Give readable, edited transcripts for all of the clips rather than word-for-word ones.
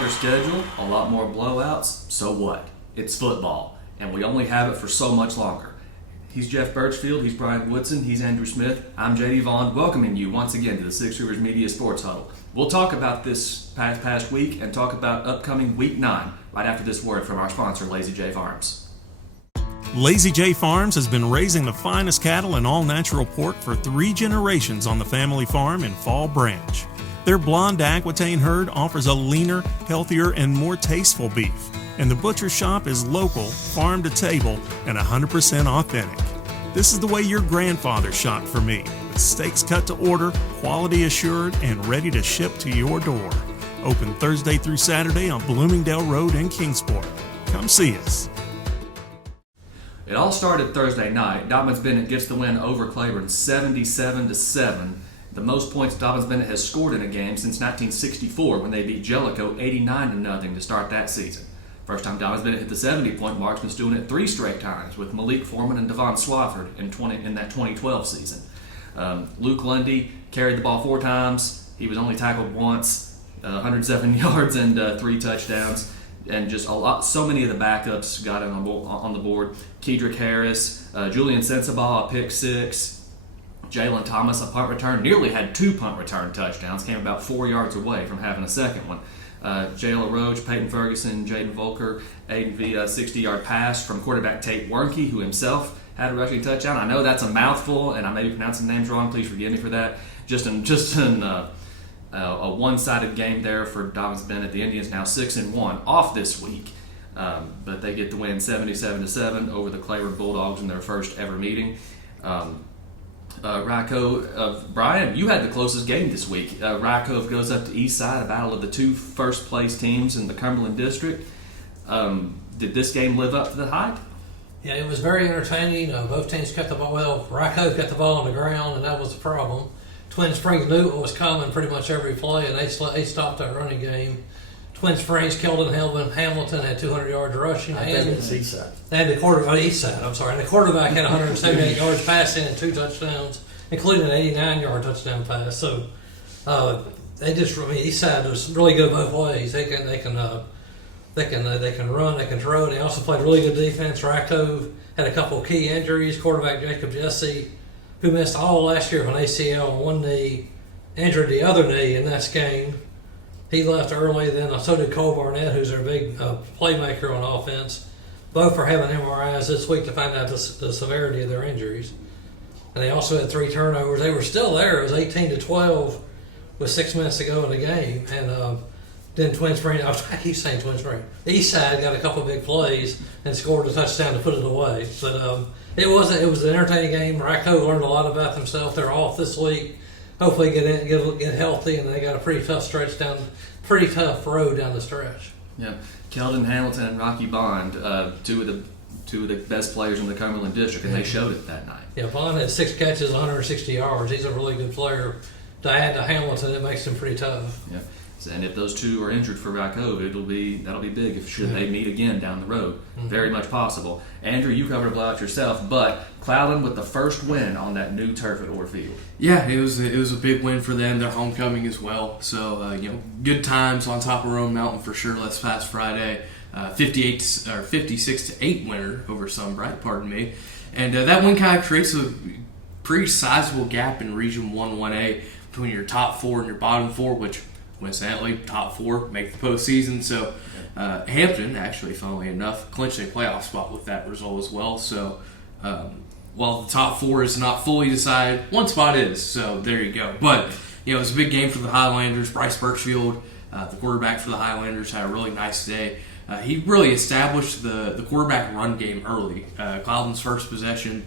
tighter schedule, a lot more blowouts. So what? It's football, and we only have it for so much longer. He's Jeff Birchfield, he's Brian Woodson, he's Andrew Smith. I'm JD Vaughn, welcoming you once again to the Six Rivers Media Sports Huddle. We'll talk about this past week and talk about upcoming Week 9 right after this word from our sponsor, Lazy J Farms. Lazy J Farms has been raising the finest cattle and all-natural pork for 3 generations on the family farm in Fall Branch. Their blonde Aquitaine herd offers a leaner, healthier, and more tasteful beef. And the butcher shop is local, farm to table, and 100% authentic. This is the way your grandfather shopped for me, with steaks cut to order, quality assured, and ready to ship to your door. Open Thursday through Saturday on Bloomingdale Road in Kingsport. Come see us. It all started Thursday night. Dobbins Bennett gets the win over Claiborne 77-7. The most points Dobbins Bennett has scored in a game since 1964 when they beat Jellicoe 89-0 to start that season. First time Dobbins Bennett hit the 70-point mark since doing it 3 straight times with Malik Foreman and Devon Swafford in that 2012 season. Luke Lundy carried the ball 4 times. He was only tackled once, 107 yards and 3 touchdowns. And just so many of the backups got on the board. Kedrick Harris, Julian Sensabaugh, a pick 6. Jalen Thomas, a punt return, nearly had 2 punt return touchdowns, came about 4 yards away from having a second one. Jayla Roach, Peyton Ferguson, Jaden Volker, Aiden via 60-yard pass from quarterback Tate Wernke, who himself had a rushing touchdown. I know that's a mouthful, and I may be pronouncing names wrong. Please forgive me for that. Just a one-sided game there for Dobbins Bennett. The Indians now 6-1 off this week, but they get the win 77-7 over the Claiborne Bulldogs in their first ever meeting. Rykov, Brian, you had the closest game this week. Rykov goes up to Eastside, a battle of the 2 first-place teams in the Cumberland District. Did this game live up to the hype? Yeah, it was very entertaining. Both teams kept the ball well. Rykov got the ball on the ground, and that was the problem. Twin Springs knew what was coming pretty much every play, and they stopped that running game. Twin Springs, Keldon Hamilton had 200 yards rushing. I think it's Eastside. And the quarterback had 178 yards passing and 2 touchdowns, including an 89-yard touchdown pass. So Eastside was really good both ways. They can run, they can throw. They also played really good defense. Rykov had a couple of key injuries. Quarterback Jacob Jesse, who missed all last year with an ACL on one knee, injured the other knee in this game. He left early, then so did Cole Barnett, who's their big playmaker on offense. Both are having MRIs this week to find out the severity of their injuries. And they also had 3 turnovers. They were still there. It was 18-12 with 6 minutes to go in the game. And then Twin Springs, I keep saying Twin Springs, the East Side got a couple big plays and scored a touchdown to put it away. But it was an entertaining game. Rykov learned a lot about themselves. They're off this week. Hopefully get healthy, and they got a pretty tough road down the stretch. Yeah, Keldon Hamilton and Rocky Bond, two of the best players in the Cumberland District, and they showed it that night. Yeah, Bond had 6 catches, 160 yards. He's a really good player. To add to Hamilton, it makes him pretty tough. Yeah, and if those 2 are injured for Rykov, that'll be big. Should they meet again down the road, very much possible. Andrew, you covered a blowout yourself, but Cloudland with the first win on that new turf at Orr Field. Yeah, it was a big win for them. Their homecoming as well. So good times on top of Roan Mountain for sure. Last past Friday, 56-8 winner over Sunbright. Pardon me, and that win kind of creates a pretty sizable gap in Region 1-1A between your top 4 and your bottom 4, which coincidentally, top 4 make the postseason. So Hampton, actually, funnily enough, clinched a playoff spot with that result as well. So while the top 4 is not fully decided, one spot is. So there you go. But it was a big game for the Highlanders. Bryce Birchfield, the quarterback for the Highlanders, had a really nice day. He really established the quarterback run game early. Cloudland's first possession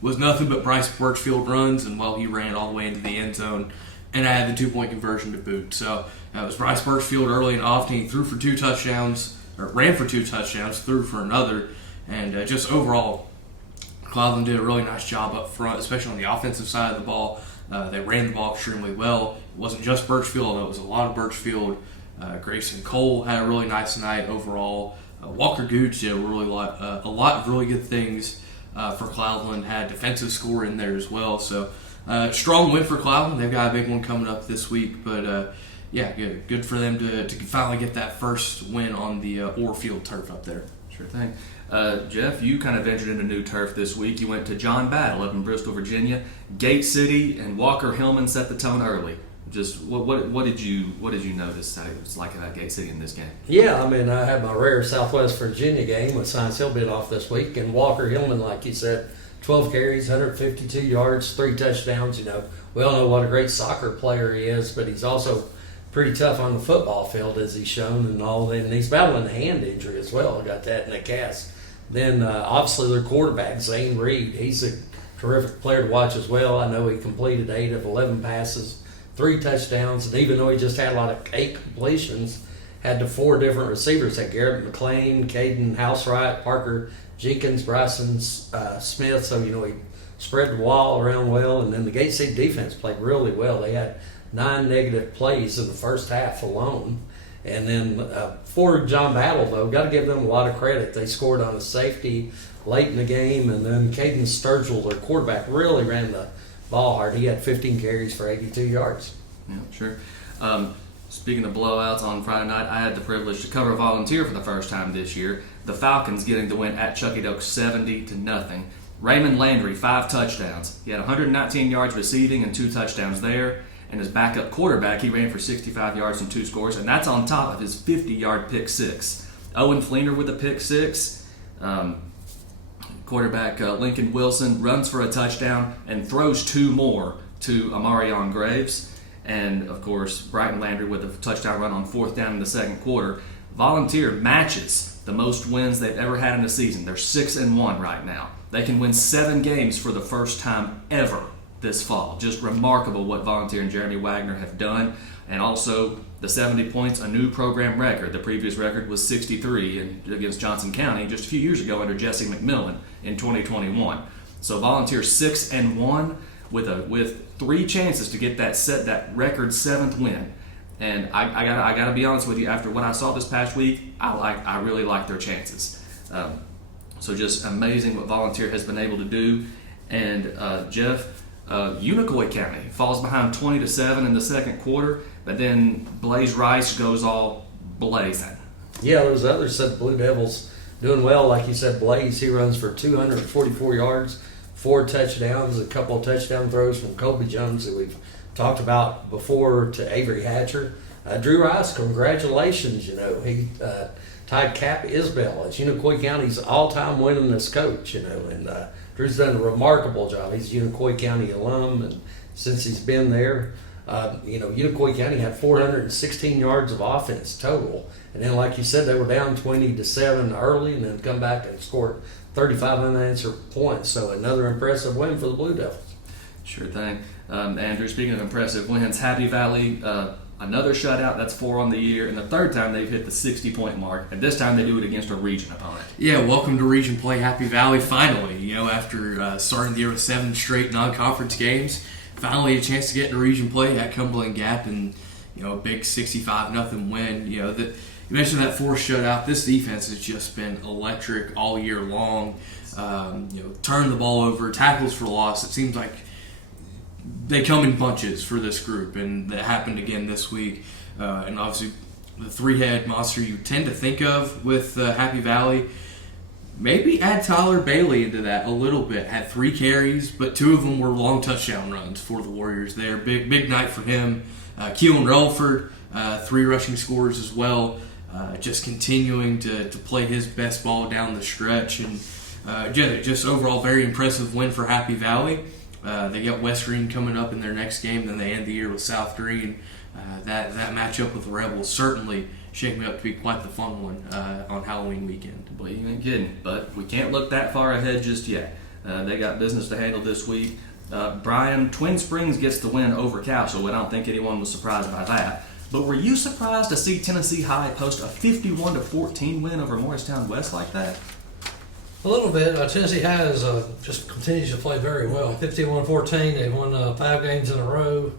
was nothing but Bryce Birchfield runs, and he ran all the way into the end zone. And I had the 2-point conversion to boot. So it was Bryce Birchfield early and often. He threw for 2 touchdowns, or ran for 2 touchdowns, threw for another. And just overall, Cloudland did a really nice job up front, especially on the offensive side of the ball. They ran the ball extremely well. It wasn't just Birchfield, although it was a lot of Birchfield. Grayson Cole had a really nice night overall. Walker Gooch did a lot of really good things for Cloudland. Had defensive score in there as well. So strong win for Cloudland. They've got a big one coming up this week, but yeah, good for them to finally get that first win on the Orfield turf up there. Sure thing. Jeff, you kind of ventured into new turf this week. You went to John Battle up in Bristol, Virginia. Gate City and Walker Hillman set the tone early. Just what did you notice how it was like about Gate City in this game? Yeah, I mean, I had my rare Southwest Virginia game with Science Hill bit off this week, and Walker Hillman, like you said, 12 carries, 152 yards, 3 touchdowns. You know, we all know what a great soccer player he is, but he's also pretty tough on the football field, as he's shown, and all that. And he's battling a hand injury as well. Got that in a cast. Then obviously their quarterback Zane Reed, he's a terrific player to watch as well. I know he completed 8 of 11 passes. 3 touchdowns, and even though he just had 8 completions, had the 4 different receivers: had Garrett McLean, Caden Housewright, Parker Jenkins, Bryson Smith. So he spread the ball around well, and then the Gate City defense played really well. They had 9 negative plays in the first half alone. And then for John Battle, though, got to give them a lot of credit. They scored on a safety late in the game, and then Caden Sturgill, their quarterback, really ran the ball hard. He had 15 carries for 82 yards. Yeah, sure. Speaking of blowouts, on Friday night, I had the privilege to cover Volunteer for the first time this year. The Falcons getting the win at Chucky Doak 70-0. Raymond Landry, 5 touchdowns. He had 119 yards receiving and 2 touchdowns there. And his backup quarterback, he ran for 65 yards and 2 scores, and that's on top of his 50-yard pick 6. Owen Fleener with a pick 6. Quarterback Lincoln Wilson runs for a touchdown and throws 2 more to Amarion Graves. And, of course, Brighton Landry with a touchdown run on 4th down in the second quarter. Volunteer matches the most wins they've ever had in a season. They're 6-1 right now. They can win 7 games for the first time ever this fall. Just remarkable what Volunteer and Jeremy Wagner have done. And also the 70 points, a new program record. The previous record was 63 against Johnson County just a few years ago under Jesse McMillan in 2021. So Volunteer 6-1 with 3 chances to get that record 7th win. And I gotta be honest with you, after what I saw this past week, I really like their chances. So just amazing what Volunteer has been able to do. And Jeff, Unicoi County falls behind 20-7 in the second quarter, but then Blaze Rice goes all blazing. Yeah, those others said Blue Devils doing well. Like you said, Blaze, he runs for 244 yards, 4 touchdowns, a couple of touchdown throws from Colby Jones that we've talked about before to Avery Hatcher. Drew Rice, congratulations. He tied Cap Isbell as Unicoi County's all-time winningest coach, and Drew's done a remarkable job. He's a Unicoi County alum, and since he's been there, Unicoi County had 416 yards of offense total. And then, like you said, they were down 20-7 early, and then come back and scored 35 unanswered points. So another impressive win for the Blue Devils. Sure thing. Andrew, speaking of impressive wins, Happy Valley, another shutout. That's 4 on the year, and the third time they've hit the 60-point mark, and this time they do it against a region opponent. Yeah, welcome to region play, Happy Valley. Finally, after starting the year with 7 straight non-conference games, finally a chance to get into region play at Cumberland Gap, and a big 65-0 win. You mentioned that 4th shutout. This defense has just been electric all year long. Turn the ball over, tackles for loss. It seems like they come in bunches for this group, and that happened again this week. And obviously, the 3-head monster you tend to think of with Happy Valley. Maybe add Tyler Bailey into that a little bit. Had 3 carries, but 2 of them were long touchdown runs for the Warriors there. Big night for him. Keelan Relford, 3 rushing scores as well. Just continuing to play his best ball down the stretch. And just overall very impressive win for Happy Valley. They got West Green coming up in their next game. Then they end the year with South Green. That matchup with the Rebels certainly shaping up to be quite the fun one on Halloween weekend. Well, you ain't kidding, but we can't look that far ahead just yet. They got business to handle this week. Brian, Twin Springs gets the win over Castlewood. I don't think anyone was surprised by that. But were you surprised to see Tennessee High post a 51-14 win over Morristown West like that? A little bit. Tennessee High just continues to play very well. 51-14. They won 5 games in a row.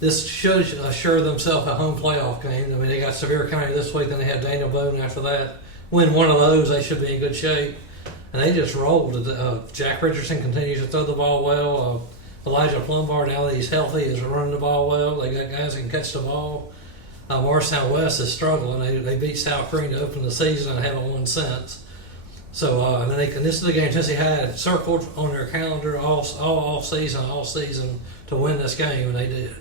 This should assure themselves a home playoff game. I mean, they got Sevier County this week, then they had Daniel Boone after that. Win one of those, they should be in good shape. And they just rolled. Jack Richardson continues to throw the ball well. Elijah Plumbar, now that he's healthy, is running the ball well. They got guys that can catch the ball. Morristown West is struggling. They beat South Green to open the season and haven't won since. So and then this is the game Tennessee had circled on their calendar all season to win this game, and they did.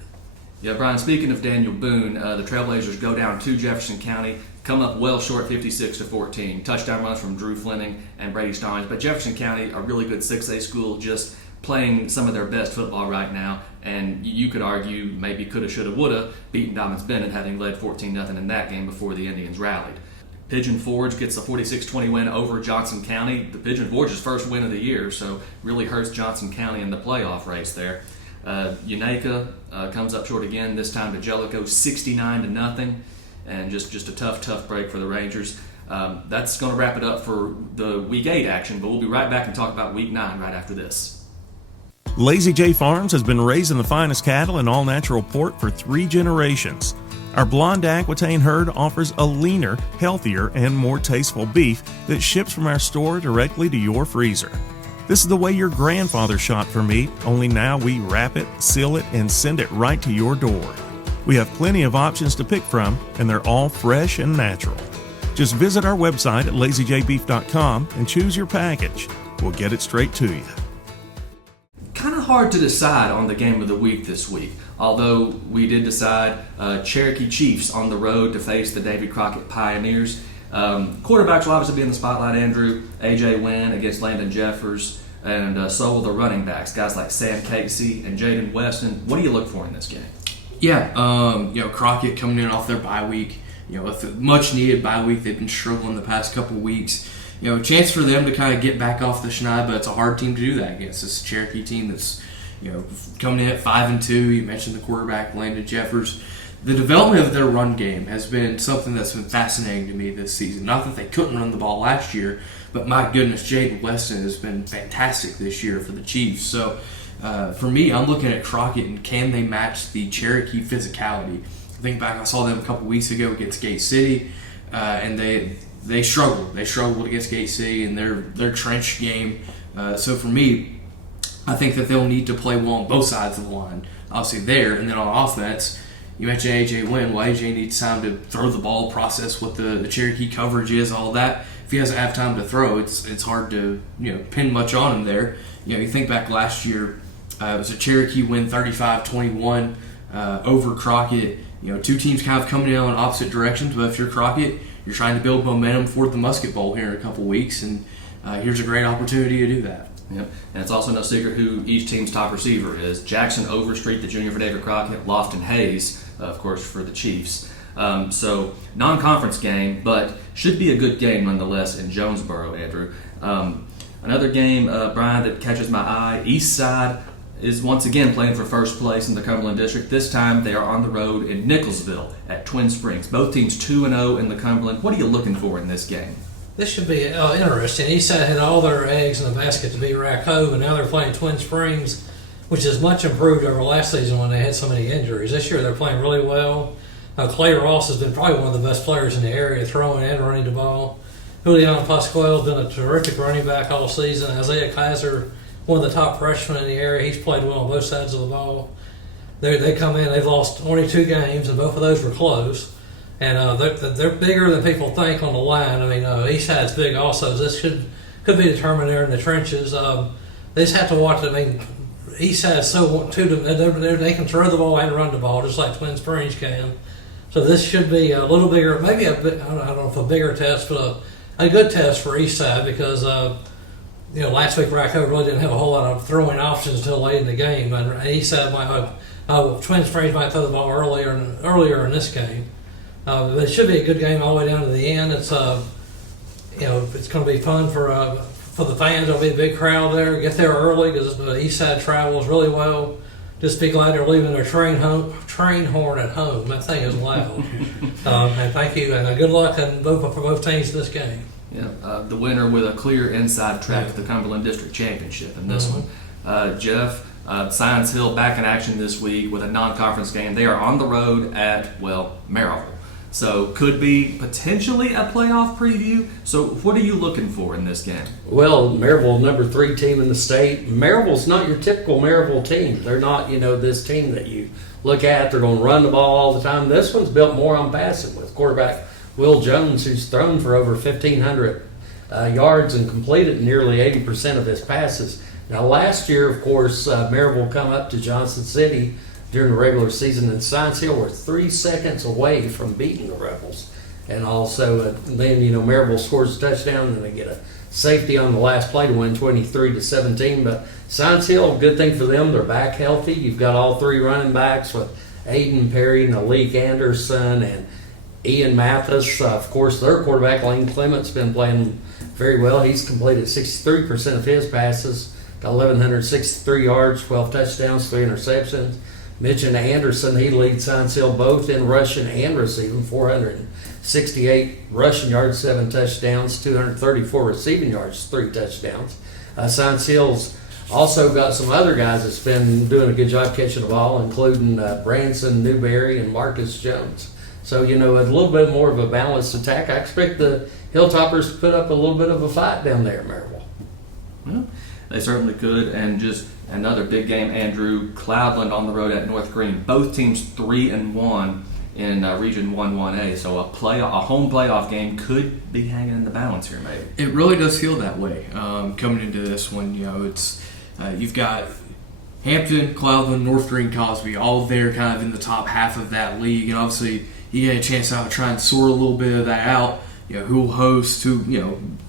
Yeah, Brian, speaking of Daniel Boone, the Trailblazers go down to Jefferson County, come up well short 56-14. Touchdown runs from Drew Fleming and Brady Starnes. But Jefferson County, a really good 6A school, just playing some of their best football right now. And you could argue maybe coulda, shoulda, woulda beaten Dobyns Bennett, having led 14-0 in that game before the Indians rallied. Pigeon Forge gets a 46-20 win over Johnson County. The Pigeon Forge's first win of the year, so really hurts Johnson County in the playoff race there. Unaka comes up short again, this time to Jellicoe, 69-0, and just a tough break for the Rangers. That's going to wrap it up for the Week 8 action, but we'll be right back and talk about Week 9 right after this. Lazy J Farms has been raising the finest cattle and all-natural pork for 3 generations. Our blonde Aquitaine herd offers a leaner, healthier, and more tasteful beef that ships from our store directly to your freezer. This is the way your grandfather shot for meat, only now we wrap it, seal it, and send it right to your door. We have plenty of options to pick from, and they're all fresh and natural. Just visit our website at lazyjbeef.com and choose your package. We'll get it straight to you. Kind of hard to decide on the game of the week this week, although we did decide Cherokee Chiefs on the road to face the Davy Crockett Pioneers. Quarterbacks will obviously be in the spotlight, Andrew. A.J. Wynn against Landon Jeffers, and so will the running backs, guys like Sam Casey and Jaden Weston. What do you look for in this game? Yeah, Crockett coming in off their bye week, with a much-needed bye week. They've been struggling the past couple of weeks. A chance for them to kind of get back off the schneid, but it's a hard team to do that against. This Cherokee team that's, coming in at 5-2. You mentioned the quarterback, Landon Jeffers. The development of their run game has been something that's been fascinating to me this season. Not that they couldn't run the ball last year, but my goodness, Jaden Weston has been fantastic this year for the Chiefs. So for me, I'm looking at Crockett and can they match the Cherokee physicality? I think back, I saw them a couple weeks ago against Gate City, and they struggled. They struggled against Gate City in their trench game. So for me, I think that they'll need to play well on both sides of the line. Obviously there, and then on offense, you mentioned A.J. Wynn. Well, A.J. needs time to throw the ball, process what the Cherokee coverage is, all that. If he doesn't have time to throw, it's hard to pin much on him there. You think back last year, it was a Cherokee win 35-21 over Crockett. Two teams kind of coming in on opposite directions, but if you're Crockett, you're trying to build momentum for the Musket Bowl here in a couple weeks, and here's a great opportunity to do that. Yep, and it's also no secret who each team's top receiver is. Jackson Overstreet, the junior for David Crockett, Lofton Hayes, of course, for the Chiefs. So non-conference game, but should be a good game nonetheless in Jonesboro, Andrew. Another game, Brian, that catches my eye, East Side is once again playing for first place in the Cumberland District. This time they are on the road in Nicholsville at Twin Springs. Both teams 2-0 in the Cumberland. What are you looking for in this game? This should be interesting. Eastside had all their eggs in the basket to beat Rack Cove, and now they're playing Twin Springs, which is much improved over last season when they had so many injuries. This year they're playing really well. Clay Ross has been probably one of the best players in the area, throwing and running the ball. Julian Pascual has been a terrific running back all season. Isaiah Kaiser, one of the top freshmen in the area, he's played well on both sides of the ball. They come in, they've lost only 2 games, and both of those were close. And they're bigger than people think on the line. I mean, Eastside's big also. This could be determined there in the trenches. They just have to watch it. I mean, Eastside's so they can throw the ball and run the ball just like Twin Springs can. So this should be a little bigger, maybe a bit. I don't know if a bigger test, but a good test for Eastside because last week Racco really didn't have a whole lot of throwing options until late in the game. And Eastside might Twin Springs might throw the ball earlier in this game. But it should be a good game all the way down to the end. It's it's going to be fun for the fans. There'll be a big crowd there. Get there early because the East Side travels really well. Just be glad they're leaving their train horn at home. That thing is loud. And thank you, and good luck for both teams in this game. Yeah, the winner with a clear inside track to the Cumberland District Championship in this one. Jeff, Science Hill back in action this week with a non-conference game. They are on the road at, Maryville. So could be potentially a playoff preview. So what are you looking for in this game? Well, Maryville, number 3 team in the state. Maryville's not your typical Maryville team. They're not, this team that you look at. They're going to run the ball all the time. This one's built more on passing with quarterback Will Jones, who's thrown for over 1,500 yards and completed nearly 80% of his passes. Now, last year, of course, Maryville come up to Johnson City during the regular season, and Science Hill were 3 seconds away from beating the Rebels. And also, then, Maryville scores a touchdown, and they get a safety on the last play to win 23-17. But Science Hill, good thing for them, they're back healthy. You've got all 3 running backs with Aiden Perry, Malik Anderson, and Ian Mathis. Of course, their quarterback, Lane Clement's been playing very well. He's completed 63% of his passes, got 1,163 yards, 12 touchdowns, 3 interceptions. Mitch and Anderson, he leads Science Hill both in rushing and receiving, 468 rushing yards, 7 touchdowns, 234 receiving yards, 3 touchdowns. Science Hill's also got some other guys that's been doing a good job catching the ball, including Branson Newberry and Marcus Jones. So, a little bit more of a balanced attack. I expect the Hilltoppers to put up a little bit of a fight down there at Maryville. Well, they certainly could. And just another big game, Andrew. Cloudland on the road at North Green. Both teams 3-1 in Region 1-1A. So a home playoff game could be hanging in the balance here, maybe. It really does feel that way coming into this one. It's you've got Hampton, Cloudland, North Green, Cosby, all there kind of in the top half of that league. And obviously you get a chance to try and sort a little bit of that out. Who will host,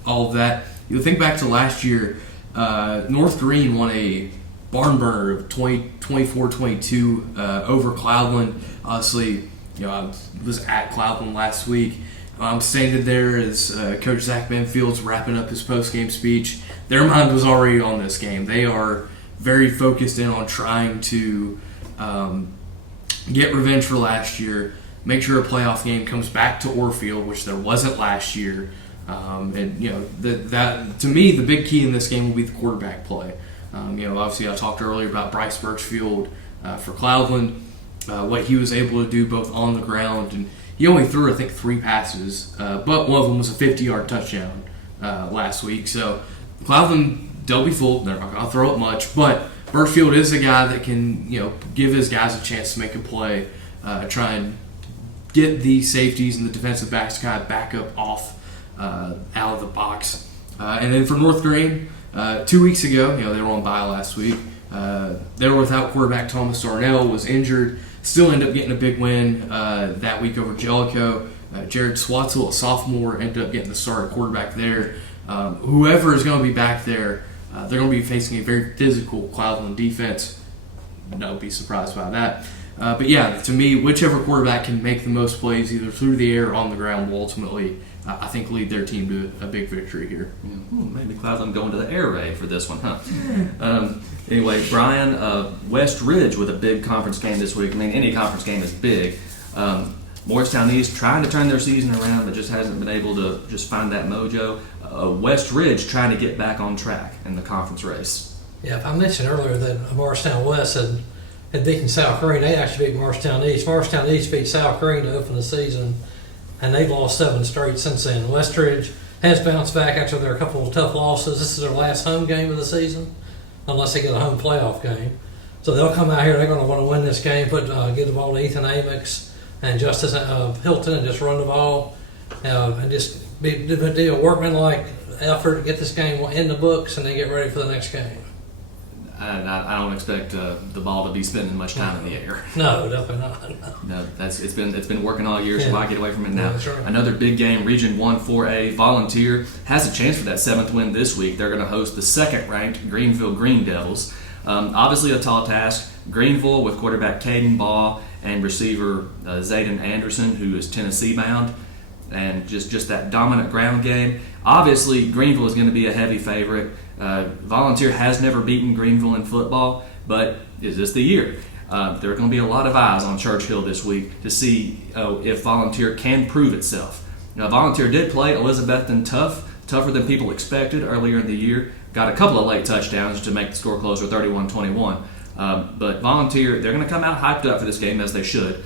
all of that. Think back to last year, North Green won a barn burner of 24-22 over Cloudland. Honestly, I was at Cloudland last week. I'm standing there as Coach Zach Benfield's wrapping up his post-game speech. Their mind was already on this game. They are very focused in on trying to get revenge for last year, make sure a playoff game comes back to Orfield, which there wasn't last year. That to me, the big key in this game will be the quarterback play. Obviously I talked earlier about Bryce Birchfield for Cloudland, what he was able to do both on the ground, and he only threw I think 3 passes, but one of them was a 50-yard touchdown last week. So Cloudland, they'll be full. They're not going to throw up much, but Birchfield is a guy that can give his guys a chance to make a play, try and get the safeties and the defensive backs kind of back up off out of the box. And then for North Green, 2 weeks ago, they were on bye last week. They were without quarterback. Thomas Darnell was injured. Still ended up getting a big win that week over Jellicoe. Jared Swatzel, a sophomore, ended up getting the start at quarterback there. Whoever is going to be back there, they're going to be facing a very physical Cloudland defense. Don't be surprised by that. But yeah, to me, whichever quarterback can make the most plays, either through the air or on the ground, will ultimately, I think, lead their team to a big victory here. Maybe Cloudland going to the air raid for this one, huh? Anyway, Brian, West Ridge with a big conference game this week. I mean, any conference game is big. Morristown East trying to turn their season around, but just hasn't been able to just find that mojo. West Ridge trying to get back on track in the conference race. Yeah, I mentioned earlier that Morristown West had beaten South Green. They actually beat Morristown East. Morristown East beat South Green to open the season, and they've lost 7 straight since then. West Ridge has bounced back after their couple of tough losses. This is their last home game of the season, unless they get a home playoff game. So they'll come out here. They're going to want to win this game, get the ball to Ethan Amix and Justice Hilton, and just run the ball and just do a workmanlike effort to get this game in the books and then get ready for the next game. I don't expect the ball to be spending much time in the air. No, definitely not. No, it's been working all year, so why get away from it now? Yeah, that's right. Another big game, Region 1-4A. Volunteer has a chance for that 7th win this week. They're going to host the 2nd-ranked Greenville Green Devils. Obviously a tall task. Greenville with quarterback Caden Baugh and receiver Zayden Anderson, who is Tennessee-bound, and just that dominant ground game. Obviously, Greenville is going to be a heavy favorite. Volunteer has never beaten Greenville in football, but is this the year? There are going to be a lot of eyes on Churchill this week to see if Volunteer can prove itself. Now, Volunteer did play Elizabethton tougher than people expected earlier in the year. Got a couple of late touchdowns to make the score closer, 31-21. But Volunteer, they're going to come out hyped up for this game, as they should.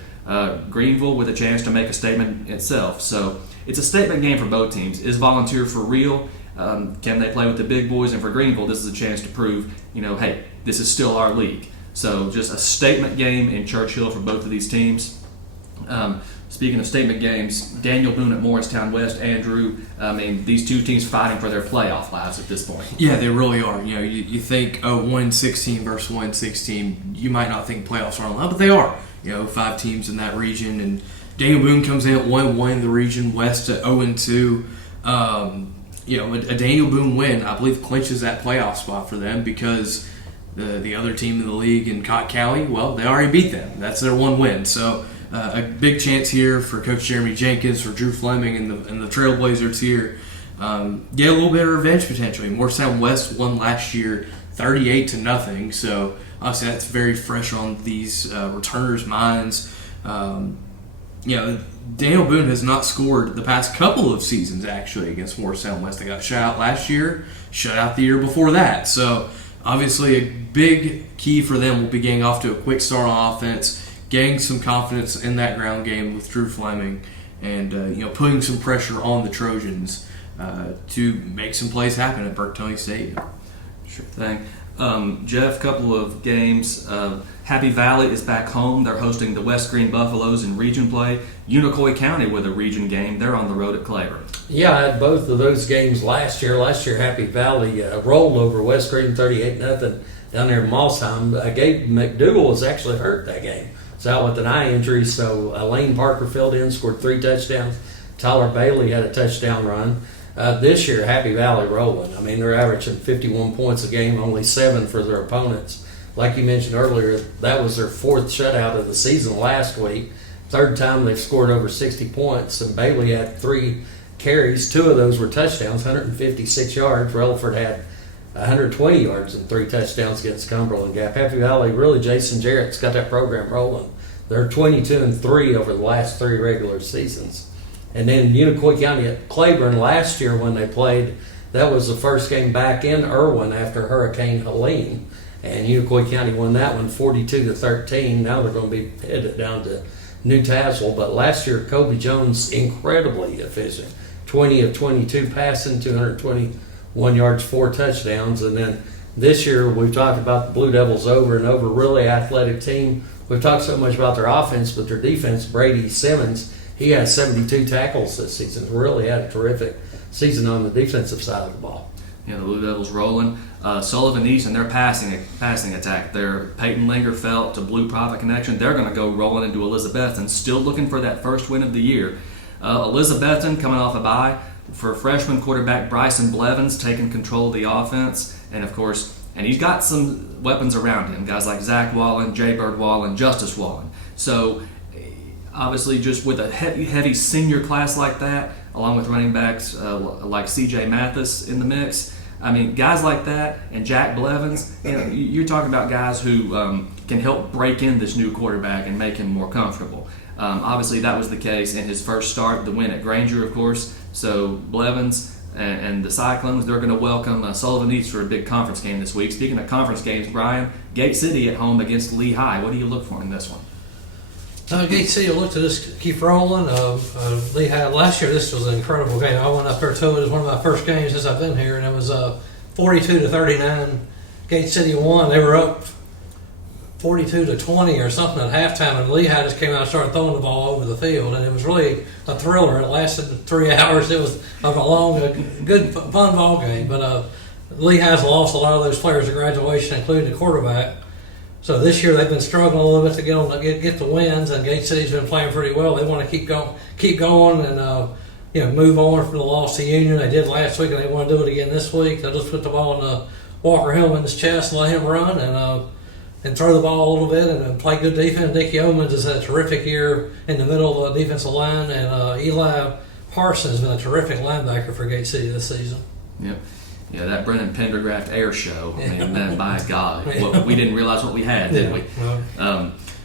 Greenville with a chance to make a statement itself. So it's a statement game for both teams. Is Volunteer for real? Can they play with the big boys? And for Greenville, this is a chance to prove, hey, this is still our league. So just a statement game in Churchill for both of these teams. Speaking of statement games, Daniel Boone at Morristown West, Andrew, these two teams fighting for their playoff lives at this point. Yeah, they really are. You think, 1-16 versus 1-16, you might not think playoffs are on the line, but they are. 5 teams in that region, and Daniel Boone comes in at 1-1 in the region, West at 0-2. A Daniel Boone win, I believe, clinches that playoff spot for them because the other team in the league in Cott County, well, they already beat them. That's their one win. So a big chance here for Coach Jeremy Jenkins, for Drew Fleming, and the Trailblazers here. Get a little bit of revenge potentially. Morristown West won last year 38-0. So obviously that's very fresh on these returners' minds. Daniel Boone has not scored the past couple of seasons actually against Morristown West. They got shut out last year, shut out the year before that. So obviously a big key for them will be getting off to a quick start on offense, getting some confidence in that ground game with Drew Fleming, and putting some pressure on the Trojans to make some plays happen at Burke-Tony Stadium. Sure thing. Jeff, couple of games. Happy Valley is back home. They're hosting the West Green Buffaloes in region play. Unicoi County with a region game. They're on the road at Claiborne. Yeah, I had both of those games last year. Last year, Happy Valley rolled over West Green 38-0 down there in Mossheim. Gabe McDougal was actually hurt that game. He's out with an eye injury, so Lane Parker filled in, scored 3 touchdowns. Tyler Bailey had a touchdown run. This year, Happy Valley rolling. They're averaging 51 points a game, only 7 for their opponents. Like you mentioned earlier, that was their 4th shutout of the season last week. 3rd time they've scored over 60 points, and Bailey had 3 carries. 2 of those were touchdowns, 156 yards. Relaford had 120 yards and 3 touchdowns against Cumberland Gap. Happy Valley, really, Jason Jarrett's got that program rolling. They're 22-3 over the last 3 regular seasons. And then Unicoi County at Claiborne last year when they played, that was the first game back in Irwin after Hurricane Helene. And Unicoi County won that one 42-13. Now they're going to be headed down to New Tazewell. But last year, Kobe Jones, incredibly efficient. 20 of 22 passing, 221 yards, 4 touchdowns. And then this year, we've talked about the Blue Devils over and over. Really athletic team. We've talked so much about their offense, but their defense, Brady Simmons, he has 72 tackles this season. Really had a terrific season on the defensive side of the ball. The Blue Devils rolling. Sullivan East and their passing attack. Their Peyton Lingerfeld to Blue Prophet connection. They're going to go rolling into Elizabethton, still looking for that first win of the year. Elizabethton coming off a bye for freshman quarterback Bryson Blevins taking control of the offense, and of course, he's got some weapons around him. Guys like Zach Wallen, Jay Bird Wallen, Justice Wallen. So obviously, just with a heavy senior class like that, along with running backs like C.J. Mathis in the mix, guys like that and Jack Blevins, you're talking about guys who can help break in this new quarterback and make him more comfortable. Obviously, that was the case in his first start, the win at Granger, of course. So Blevins and the Cyclones, they're going to welcome Sullivan East for a big conference game this week. Speaking of conference games, Brian, Gate City at home against Lehigh. What do you look for in this one? Gate City will look to just keep rolling. Lehigh, last year, this was an incredible game. I went up there to it. It was one of my first games since I've been here, and it was 42-39. Gate City won. They were up 42-20 or something at halftime, and Lehigh just came out and started throwing the ball over the field, and it was really a thriller. It lasted 3 hours. It was a long, good, fun ball game, but Lehigh's lost a lot of those players at graduation, including the quarterback. So this year they've been struggling a little bit to get the wins, and Gate City's been playing pretty well. They want to keep going, and move on from the loss to Union. They did last week, and they want to do it again this week. They'll just put the ball in Walker Hillman's chest and let him run and throw the ball a little bit and play good defense. Nicky Omens has had a terrific year in the middle of the defensive line, and Eli Parsons has been a terrific linebacker for Gate City this season. Yep. Yeah, that Brennan Pendergraft air show. My God, we didn't realize what we had, did we?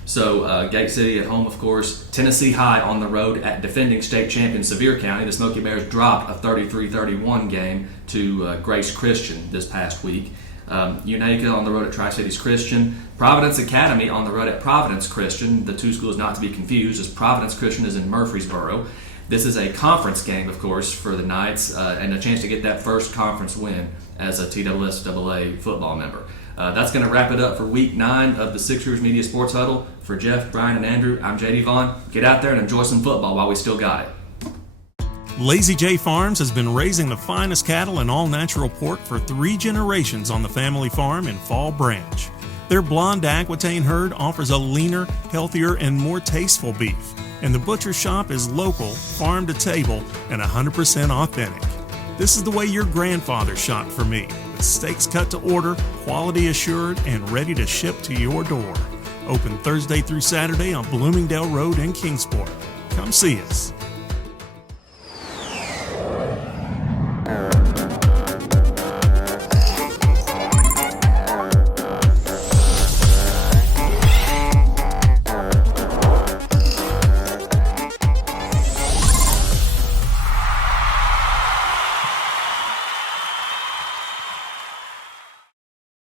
So Gate City at home, of course. Tennessee High on the road at defending state champion Sevier County. The Smoky Bears dropped a 33-31 game to Grace Christian this past week. Unaka on the road at Tri-Cities Christian. Providence Academy on the road at Providence Christian. The two schools not to be confused, as Providence Christian is in Murfreesboro. This is a conference game, of course, for the Knights, and a chance to get that first conference win as a TSSAA football member. That's going to wrap it up for Week 9 of the Sixers Media Sports Huddle. For Jeff, Brian, and Andrew, I'm JD Vaughn. Get out there and enjoy some football while we still got it. Lazy J Farms has been raising the finest cattle and all-natural pork for 3 generations on the family farm in Fall Branch. Their blonde Aquitaine herd offers a leaner, healthier, and more tasteful beef. And the butcher shop is local, farm to table, and 100% authentic. This is the way your grandfather shopped for me, with steaks cut to order, quality assured, and ready to ship to your door. Open Thursday through Saturday on Bloomingdale Road in Kingsport. Come see us.